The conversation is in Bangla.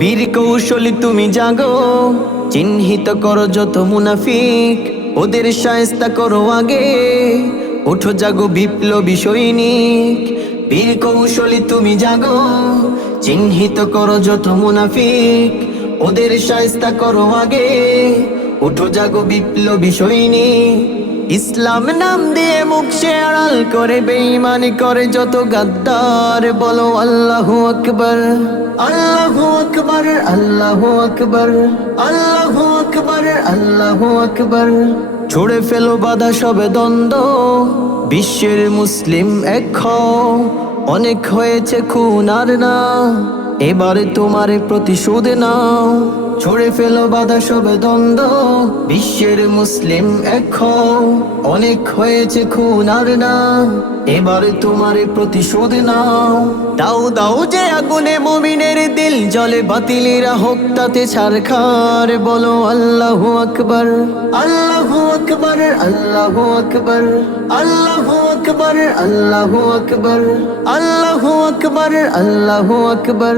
বীর কৌশলী তুমি জাগো, চিহ্নিত করো যত মুনাফিক, ওদের শায়েস্তা করো আগে। ওঠো জাগো বিপ্লবী সৈনিক, বীর কৌশলী তুমি জাগো, চিহ্নিত করো যত মুনাফিক, ওদের শায়েস্তা করো আগে। ওঠো জাগো বিপ্লবী সৈনিক। ইসলাম নাম দিয়ে মুখ সে আড়াল করে বেঈমানি করে যত গাদ্দার, বলো আল্লাহু আকবার, আল্লাহু আকবার, আল্লাহু আকবার, আল্লাহু আকবার, আল্লাহু আকবার। ছুড়ে ফেলো বাধা সবে দ্বন্দ্ব, বিশ্বের মুসলিম এক হও। অনেক হয়েছে খুন আর না, এবারে তোমার প্রতিশোধ নাও। ছুড়ে ফেলো বাধা সবে দ্বন্দ্ব, বিশ্বের মুসলিম এক হও। অনেক হয়েছে খুন আর না, এবারে তোমার প্রতিশোধ নাও। দাও দাও যে আগুনে মুমিনের দিল জ্বলে, বাতিলেরা হোক তাতে ছারখার, বলো আল্লাহু আকবার, আল্লাহু আকবার, আল্লাহু আকবার, আল্লাহু আকবার, আল্লাহু আকবার, আল্লাহু আকবার, আল্লাহু আকবার।